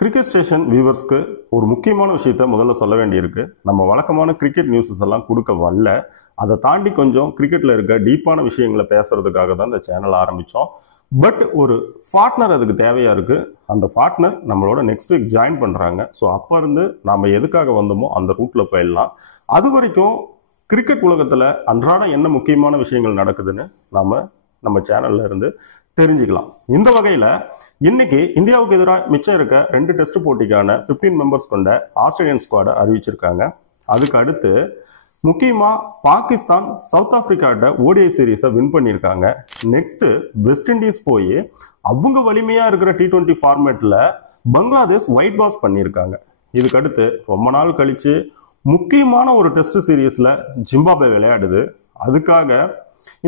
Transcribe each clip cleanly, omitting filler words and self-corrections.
Cricket station வியூவர்ஸ்க்கு ஒரு முக்கியமான விஷயத்த முதல்ல சொல்ல வேண்டியிருக்கு. நம்ம வழக்கமான கிரிக்கெட் நியூஸஸ் எல்லாம் கொடுக்க வரல. அதை தாண்டி கொஞ்சம் கிரிக்கெட்ல இருக்க டீப்பான விஷயங்களை பேசுறதுக்காக தான் இந்த சேனல் ஆரம்பிச்சோம். பட் ஒரு பார்ட்னர் அதுக்கு தேவையா இருக்கு. அந்த பார்ட்னர் நம்மளோட நெக்ஸ்ட் வீக் ஜாயின் பண்றாங்க. ஸோ அப்ப இருந்து நாம எதுக்காக வந்தோமோ அந்த ரூட்ல போயிடலாம். அது வரைக்கும் கிரிக்கெட் உலகத்துல அன்றாட என்ன முக்கியமான விஷயங்கள் நடக்குதுன்னு நம்ம சேனல்ல இருந்து தெரிஞ்சுக்கலாம். இந்த வகையில இன்னைக்கு இந்தியாவுக்கு எதிராக மிச்சம் இருக்க 2 டெஸ்ட் போட்டிக்கான 15 மெம்பர்ஸ் கொண்ட ஆஸ்திரேலியன் ஸ்குவாடை அறிவிச்சிருக்காங்க. அதுக்கு அடுத்து முக்கியமா பாகிஸ்தான் சவுத் ஆப்பிரிக்காட்ட ஓடிஐ சீரீஸை வின் பண்ணியிருக்காங்க. நெக்ஸ்ட் வெஸ்ட் இண்டீஸ் போய் அவங்க வலிமையா இருக்கிற T20 ஃபார்மேட்ல பங்களாதேஷ் ஒயிட் வாஷ் பண்ணியிருக்காங்க. இதுக்கு அடுத்து ரொம்ப நாள் கழிச்சு முக்கியமான ஒரு டெஸ்ட் சீரீஸ்ல ஜிம்பாப்வே விளையாடுது. அதுக்காக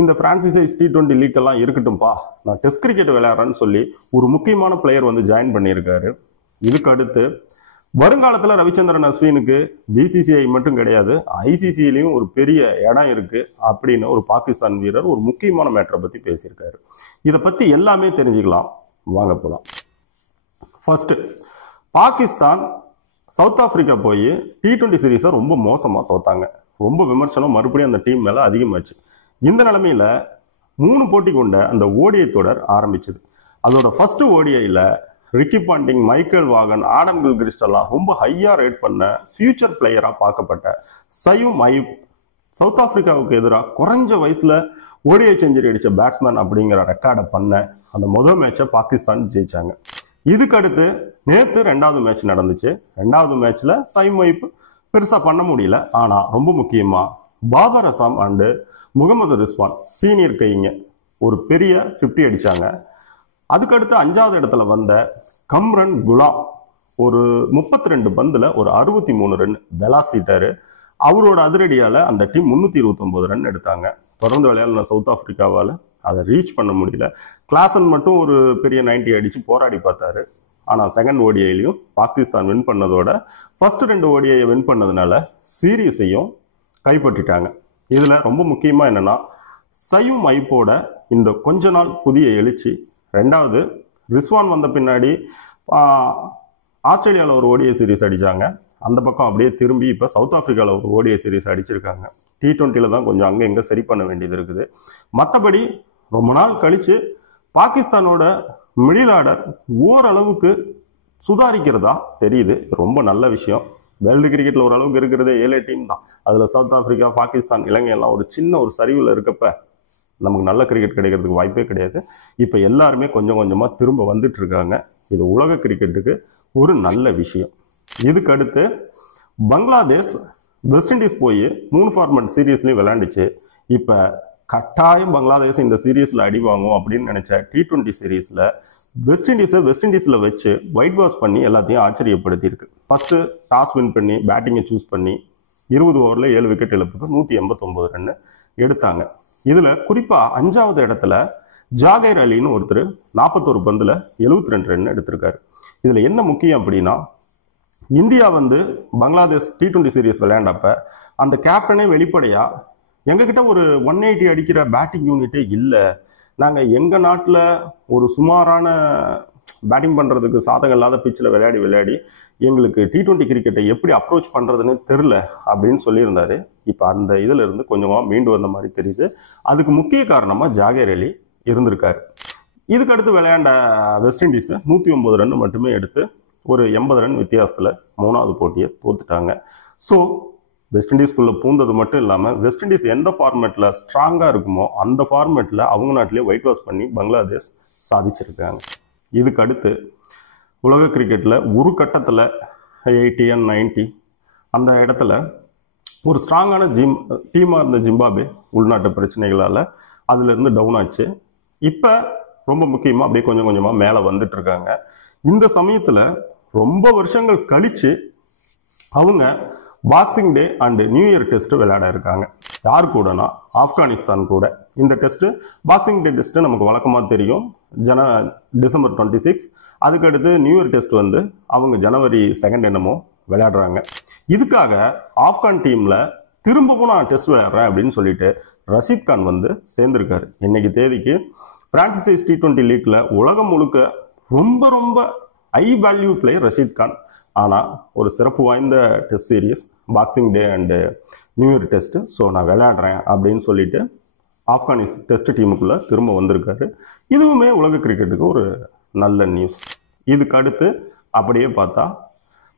இந்த பிரான்சிசைஸ் T20 லீக் எல்லாம் இருக்கட்டும்பா, நான் டெஸ்ட் கிரிக்கெட் விளையாடுறேன்னு சொல்லி ஒரு முக்கியமான பிளேயர் வந்து ஜாயின் பண்ணியிருக்காரு. இதுக்கு அடுத்து வருங்காலத்தில் ரவிச்சந்திரன் அஸ்வினுக்கு BCCI மட்டும் கிடையாது, ICCலையும் ஒரு பெரிய இடம் இருக்கு அப்படின்னு ஒரு பாகிஸ்தான் வீரர் ஒரு முக்கியமான மேட்டரை பத்தி பேசியிருக்காரு. இதை பத்தி எல்லாமே தெரிஞ்சுக்கலாம், வாங்க போலாம். ஃபர்ஸ்ட், பாகிஸ்தான் சவுத் ஆப்பிரிக்கா போய் T20 சீரீஸை ரொம்ப மோசமா தோத்தாங்க. ரொம்ப விமர்சனம் மறுபடியும் அந்த டீம் மேல அதிகமாச்சு. இந்த நிலைமையில 3 போட்டி கொண்ட அந்த ஓடிஐ தொடர் ஆரம்பிச்சது. அதோட ஃபர்ஸ்ட் ஓடிஐல Ricky Ponting, Michael Vaughan, Adam Gilchrist எல்லாம் ரொம்ப ஹையா ரேட் பண்ண ஃபியூச்சர் பிளேயரா பார்க்கப்பட்ட சயூம் ஐப் சவுத் ஆப்பிரிக்காவுக்கு எதிராக குறைஞ்ச வயசுல ஓடிஐ செஞ்சுரி அடிச்ச பேட்ஸ்மேன் அப்படிங்கிற ரெக்கார்டை பண்ண அந்த முதல் மேட்சை பாகிஸ்தான் ஜெயிச்சாங்க. இதுக்கு அடுத்து நேத்து 2வது மேட்ச் நடந்துச்சு. 2வது மேட்ச்ல சயூம் ஐப் பெருசா பண்ண முடியல. ஆனா ரொம்ப முக்கியமா பாபர் அசாம் அண்டு முகமது ரிஸ்வான் சீனியர் கைங்க ஒரு பெரிய 50 அடிச்சாங்க. அதுக்கடுத்து 5வது இடத்துல வந்த கம்ரன் குலாம் ஒரு 32 பந்துல ஒரு 63 ரன் வெலாசிட்டாரு. அவரோட அதிரடியால அந்த டீம் 329 ரன் எடுத்தாங்க. தொடர்ந்து விளையாடின சவுத் ஆப்பிரிக்காவால அதை ரீச் பண்ண முடியல. கிளாசன் மட்டும் ஒரு பெரிய 90 அடிச்சு போராடி பார்த்தாரு. ஆனா செகண்ட் ஓடிஐலையும் பாகிஸ்தான் வின் பண்ணதோட ஃபர்ஸ்ட் 2 ஓடிஐயை வின் பண்ணதுனால சீரீஸையும் கைப்பற்றிட்டாங்க. இதுல ரொம்ப முக்கியமா என்னன்னா சயூம் ஐப்போட இந்த கொஞ்ச நாள் புதிய எழுச்சி. 2வது ரிஸ்வான் வந்த பின்னாடி ஆஸ்திரேலியாவில் ஒரு ஓடிஐ சீரீஸ் அடிச்சாங்க. அந்த பக்கம் அப்படியே திரும்பி இப்போ சவுத் ஆப்பிரிக்காவில் ஒரு ஓடிஐ சீரீஸ் அடிச்சிருக்காங்க. T20ல தான் கொஞ்சம் அங்கே எங்கே சரி பண்ண வேண்டியது இருக்குது. மற்றபடி ரொம்ப நாள் கழிச்சு பாகிஸ்தானோட மிடில் ஆர்டர் ஓரளவுக்கு சுதாரிக்கிறதா தெரியுது. ரொம்ப நல்ல விஷயம். வேர்ல்டு கிரிக்கெட்ல ஓரளவுக்கு இருக்கிறதே 7 டீம் தான். அதுல சவுத் ஆப்பிரிக்கா, பாகிஸ்தான், இலங்கை எல்லாம் ஒரு சின்ன ஒரு சரிவுல இருக்கப்ப நமக்கு நல்ல கிரிக்கெட் கிடைக்கிறதுக்கு வாய்ப்பே கிடையாது. இப்ப எல்லாருமே கொஞ்சம் கொஞ்சமா திரும்ப வந்துட்டு இருக்காங்க. இது உலக கிரிக்கெட்டுக்கு ஒரு நல்ல விஷயம். இதுக்கு அடுத்து பங்களாதேஷ் வெஸ்ட் இண்டீஸ் போய் 3 ஃபார்மேட் சீரீஸ்லயும் விளையாண்டுச்சு. இப்ப கட்டாயம் பங்களாதேஷ் இந்த சீரீஸ்ல அடி வாங்கும் அப்படின்னு நினைச்ச T20 சீரீஸ்ல வெஸ்ட் இண்டீஸ்ல வச்சு ஒயிட் வாஷ் பண்ணி எல்லாத்தையும் ஆச்சரியப்படுத்தி இருக்கு. ஃபர்ஸ்ட் டாஸ் வின் பண்ணி பேட்டிங்கை சூஸ் பண்ணி 20 ஓவர்ல 7 விக்கெட் இழப்புக்கு 189 ரன் எடுத்தாங்க. இதுல குறிப்பா 5வது இடத்துல ஜாகைர் அலின்னு ஒருத்தர் 41 பந்துல 72 ரன் எடுத்திருக்காரு. இதுல என்ன முக்கியம் அப்படின்னா, இந்தியா வந்து பங்களாதேஷ் T20 சீரீஸ் விளையாண்டப்ப அந்த கேப்டனே வெளிப்படையா எங்ககிட்ட ஒரு 180 அடிக்கிற பேட்டிங் யூனிட்டே இல்லை, நாங்கள் எங்கள் நாட்டில் ஒரு சுமாரான பேட்டிங் பண்ணுறதுக்கு சாதகம் இல்லாத பிச்சில் விளையாடி எங்களுக்கு T20 கிரிக்கெட்டை எப்படி அப்ரோச் பண்ணுறதுன்னு தெரில அப்படின்னு சொல்லியிருந்தாரு. இப்போ அந்த இதில் இருந்து கொஞ்சமாக மீண்டு வந்த மாதிரி தெரியுது. அதுக்கு முக்கிய காரணமாக ஜாகேர் அலி இருந்திருக்காரு. இதுக்கு அடுத்து விளையாண்ட வெஸ்ட் இண்டீஸ் 109 ரன் மட்டுமே எடுத்து ஒரு 80 ரன் வித்தியாசத்தில் 3வது போட்டியை தோத்துட்டாங்க. ஸோ வெஸ்ட் இண்டீஸ்குள்ள பூந்தது மட்டும் இல்லாமல் வெஸ்ட் இண்டீஸ் எந்த ஃபார்மேட்ல ஸ்ட்ராங்கா இருக்குமோ அந்த ஃபார்மேட்ல அவங்க நாட்டிலேயே ஒயிட் வாஷ் பண்ணி பங்களாதேஷ் சாதிச்சிருக்காங்க. இதுக்கு அடுத்து உலக கிரிக்கெட்ல ஒரு கட்டத்தில் 80 and 90 அந்த இடத்துல ஒரு ஸ்ட்ராங்கான டீமா இருந்த ஜிம்பாப்வே உள்நாட்டு பிரச்சனைகளால அதுல இருந்து டவுன் ஆச்சு. இப்ப ரொம்ப முக்கியமா அப்படியே கொஞ்சம் கொஞ்சமா மேல வந்துட்டு இருக்காங்க. இந்த சமயத்துல ரொம்ப வருஷங்கள் கழிச்சு அவங்க boxing day and new year test விளையாட இருக்காங்க. யார் கூடனா ஆப்கானிஸ்தான் கூட. இந்த டெஸ்ட் பாக்ஸிங் டே டெஸ்ட் நமக்கு வழக்கமா தெரியும், டிசம்பர் 26. அதுக்கடுத்து நியூ இயர் டெஸ்ட் வந்து அவங்க ஜனவரி 2 என்னமோ விளையாடுறாங்க. இதுக்காக ஆப்கான் டீம்ல திரும்பவும் நான் டெஸ்ட் விளையாடுறேன் அப்படின்னு சொல்லிட்டு ரஷீத் கான் வந்து சேர்ந்திருக்காரு. இன்னைக்கு தேதிக்கு பிரான்சிசைஸ் T20 லீக்ல உலகம் முழுக்க ரொம்ப ரொம்ப high value player Rashid Khan. ஆனால் ஒரு சிறப்பு வாய்ந்த test series, boxing day and new year test, so நான் விளையாடுறேன் அப்படின்னு சொல்லிட்டு ஆப்கானிஸ் டெஸ்ட் டீமுக்குள்ளே திரும்ப வந்திருக்காரு. இதுவுமே உலக கிரிக்கெட்டுக்கு ஒரு நல்ல நியூஸ். இதுக்கு அடுத்து அப்படியே பார்த்தா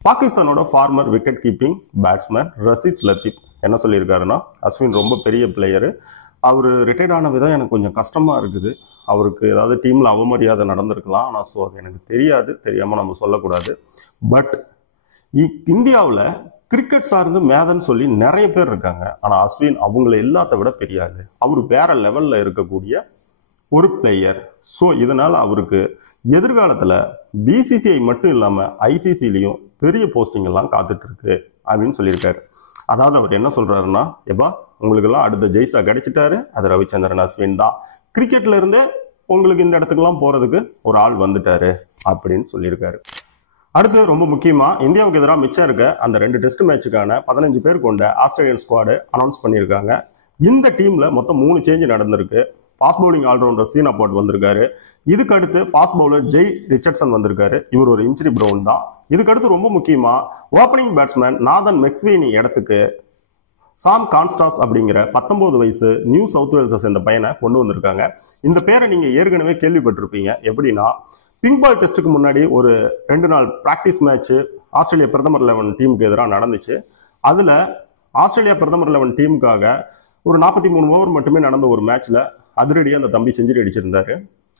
பாகிஸ்தானோட former wicket keeping batsman Rashid Latif என்ன சொல்லியிருக்காருன்னா, அஸ்வின் ரொம்ப பெரிய பிளேயரு, அவர் ரிட்டையர்ட் ஆன விதம் எனக்கு கொஞ்சம் கஷ்டமாக இருக்குது. அவருக்கு ஏதாவது டீமில் அவமரியாதை நடந்திருக்கலாம், ஆனால் ஸோ அது எனக்கு தெரியாது, தெரியாமல் நம்ம சொல்லக்கூடாது. பட் இந்தியாவில் கிரிக்கெட் சார்ந்து மேதன்னு சொல்லி நிறைய பேர் இருக்காங்க. ஆனால் அஸ்வின் அவங்கள எல்லாத்த விட பெரிய ஆளு. அவர் வேற லெவலில் இருக்கக்கூடிய ஒரு பிளேயர். ஸோ இதனால் அவருக்கு எதிர்காலத்தில் பிசிசிஐ மட்டும் இல்லாமல் ஐசிசிலையும் பெரிய போஸ்டிங் எல்லாம் காத்துட்டு இருக்கு அப்படின்னு சொல்லியிருக்காரு. அதாவது அவர் என்ன சொல்றாருன்னா, எப்பா உங்களுக்கெல்லாம் அடுத்த ஜெய்சா கிடைச்சிட்டாரு, அது ரவிச்சந்திரன் அஸ்வின் தான். கிரிக்கெட்ல இருந்தே உங்களுக்கு இந்த இடத்துக்குலாம் போறதுக்கு ஒரு ஆள் வந்துட்டாரு அப்படின்னு சொல்லியிருக்காரு. அடுத்து ரொம்ப முக்கியமா இந்தியாவுக்கு எதிராக மிச்சம் இருக்க அந்த 2 டெஸ்ட் மேட்சுக்கான 15 பேர் கொண்ட ஆஸ்திரேலியன் ஸ்குவாடு அனௌன்ஸ் பண்ணியிருக்காங்க. இந்த டீம்ல மொத்தம் 3 சேஞ்ச் நடந்திருக்கு. ஃபாஸ்ட் பவுலிங் ஆல்ரவுண்டர் சீனா போட் வந்திருக்காரு. இதுக்கு அடுத்து ஃபாஸ்ட் பவுலர் ஜெய் ரிச்சர்ட்சன் வந்திருக்காரு. இவர் ஒரு இன்ஜுரி ப்ரௌன் தான். இதுக்கு அடுத்து ரொம்ப முக்கியமா ஓப்பனிங் பேட்ஸ்மேன் நாதன் மெக்ஸ்வீனி இடத்துக்கு சாம் கான்ஸ்டாஸ் அப்படிங்கிற 19 வயசு நியூ சவுத் வேல்ஸை சேர்ந்த பையனை கொண்டு வந்திருக்காங்க. இந்த பேரை நீங்க ஏற்கனவே கேள்விப்பட்டிருப்பீங்க. எப்படின்னா, பிங்க் பால் டெஸ்ட்டுக்கு முன்னாடி ஒரு 2 நாள் பிராக்டிஸ் மேட்ச் ஆஸ்திரேலியா பிரதமர் 11 டீமுக்கு எதிராக நடந்துச்சு. அதுல ஆஸ்திரேலியா பிரதமர் 11 டீமுக்காக ஒரு 43 ஓவர் மட்டுமே நடந்த ஒரு மேட்ச்ல அதிரடியாக அந்த தம்பி செஞ்சுரி அடிச்சிருந்தாரு.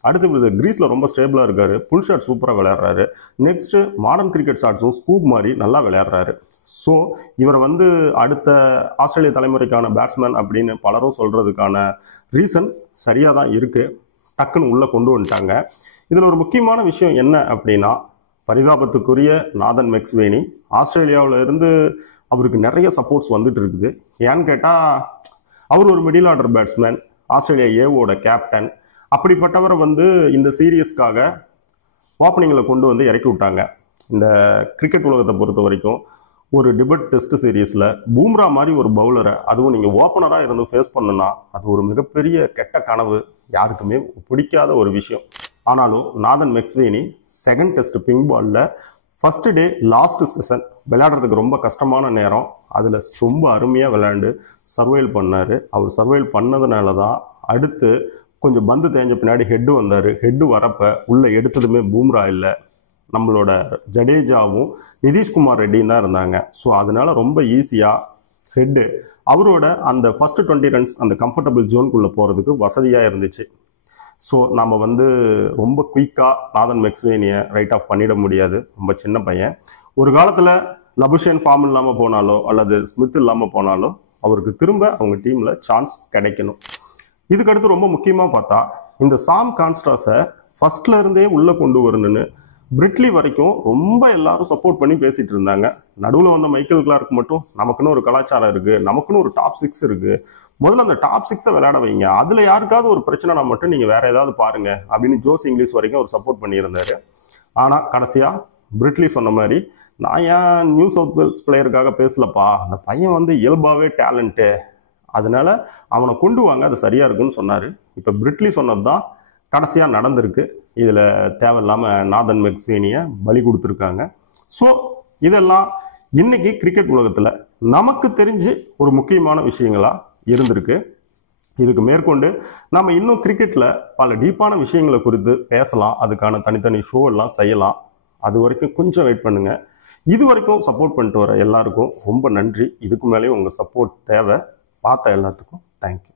அடுத்து கிரீஸ்ல ரொம்ப ஸ்டேபிளா இருக்காரு, புல் ஷாட் சூப்பரா விளையாடுறாரு. நெக்ஸ்ட் மாடர்ன் கிரிக்கெட் ஷாட்ஸும் ஸ்கூப் மாதிரி நல்லா விளையாடுறாரு. ஸோ இவர் அடுத்த ஆஸ்திரேலிய தலைமுறைக்கான பேட்ஸ்மேன் அப்படின்னு பலரும் சொல்றதுக்கான ரீசன் சரியா தான் இருக்கு. டக்குன்னு உள்ள கொண்டு வந்துட்டாங்க. இதுல ஒரு முக்கியமான விஷயம் என்ன அப்படின்னா, பரிதாபத்துக்குரிய நாதன் மெக்ஸ்வேனி ஆஸ்திரேலியாவில இருந்து அவருக்கு நிறைய சப்போர்ட்ஸ் வந்துட்டு இருக்குது. ஏன்னு கேட்டா, அவர் ஒரு மிடில் ஆர்டர் பேட்ஸ்மேன், ஆஸ்திரேலியா ஏவோட கேப்டன். அப்படிப்பட்டவரை இந்த சீரியஸ்க்காக ஓப்பனிங்கில் கொண்டு வந்து இறக்கி விட்டாங்க. இந்த கிரிக்கெட் உலகத்தை பொறுத்த வரைக்கும் ஒரு டிபெட் டெஸ்ட் சீரீஸில் பூம்ரா மாதிரி ஒரு பவுலரை, அதுவும் நீங்கள் ஓப்பனராக இருந்து ஃபேஸ் பண்ணுன்னா அது ஒரு மிகப்பெரிய கெட்ட கனவு, யாருக்குமே பிடிக்காத ஒரு விஷயம். ஆனாலும் நாதன் மெக்ஸ்வேனி செகண்ட் டெஸ்ட் பிங்க் பாலில் ஃபர்ஸ்ட் டே லாஸ்ட் செஷன் விளையாடுறதுக்கு ரொம்ப கஷ்டமான நேரம், அதில் ரொம்ப அருமையாக விளையாண்டு சர்வைவ் பண்ணார். அவர் சர்வைவ் பண்ணதுனால தான் அடுத்து கொஞ்சம் பந்து தேஞ்ச பின்னாடி ஹெட்டு வந்தார். ஹெட்டு வரப்ப உள்ள எடுத்ததுமே பூம்ரா இல்லை, நம்மளோட ஜடேஜாவும் நிதிஷ்குமார் ரெட்டியும் தான் இருந்தாங்க. ஸோ அதனால ரொம்ப ஈஸியாக ஹெட்டு அவரோட அந்த ஃபர்ஸ்ட் 20 ரன்ஸ் அந்த கம்ஃபர்டபுள் ஜோனுக்குள்ளே போகிறதுக்கு வசதியாக இருந்துச்சு. ஸோ நம்ம ரொம்ப குயிக்காக நாதன் மெக்ஸ்வேனியை ரைட் ஆஃப் பண்ணிட முடியாது, ரொம்ப சின்ன பையன். ஒரு காலத்தில் லபுஷேன் ஃபார்ம் இல்லாமல் போனாலோ அல்லது ஸ்மித் இல்லாமல் போனாலோ அவருக்கு திரும்ப அவங்க டீமில் சான்ஸ் கிடைக்கணும். இதுக்கடுத்து ரொம்ப முக்கியமாக பார்த்தா, இந்த சாம் கான்ஸ்டாஸை ஃபர்ஸ்ட்ல இருந்தே உள்ளே கொண்டு வரணும்னு பிரிட்லி வரைக்கும் ரொம்ப எல்லாரும் சப்போர்ட் பண்ணி பேசிட்டு இருந்தாங்க. நடுவில் வந்த மைக்கேல் கிளார்க் மட்டும் நமக்குன்னு ஒரு கலாச்சாரம் இருக்கு, நமக்குன்னு ஒரு டாப் 6 இருக்கு, முதல்ல அந்த டாப் 6 விளையாட வைங்க, அதுல யாருக்காவது ஒரு பிரச்சனைனா மட்டும் நீங்க வேற ஏதாவது பாருங்க அப்படின்னு ஜோஸ் இங்கிலீஷ் வரைக்கும் அவர் சப்போர்ட் பண்ணியிருந்தாரு. ஆனா கடைசியா பிரிட்லி சொன்ன மாதிரி, நான் ஏன் நியூ சவுத் வேல்ஸ் பிளேயருக்காக பேசலப்பா, அந்த பையன் இயல்பாவே டேலண்ட்டு, அதனால அவனை கொண்டு வாங்க, அது சரியா இருக்குன்னு சொன்னாரு. இப்ப பிரிட்லி சொன்னதுதான் கடைசியா நடந்திருக்கு. இதுல தேவையில்லாம நாதன் மெக்ஸ்வேனியை பலி கொடுத்துருக்காங்க. ஸோ இதெல்லாம் இன்னைக்கு கிரிக்கெட் உலகத்துல நமக்கு தெரிஞ்சு ஒரு முக்கியமான விஷயங்களா இருந்திருக்கு. இதுக்கு மேற்கொண்டு நம்ம இன்னும் கிரிக்கெட்ல பல டீப்பான விஷயங்களை குறித்து பேசலாம், அதுக்கான தனித்தனி ஷோ எல்லாம் செய்யலாம். அது வரைக்கும் கொஞ்சம் வெயிட் பண்ணுங்க. இது வரைக்கும் சப்போர்ட் பண்ணிட்டு வர எல்லாருக்கும் ரொம்ப நன்றி. இதுக்கு மேலேயும் உங்க சப்போர்ட் தேவை. பார்த்த எல்லாத்துக்கும் தேங்க்யூ.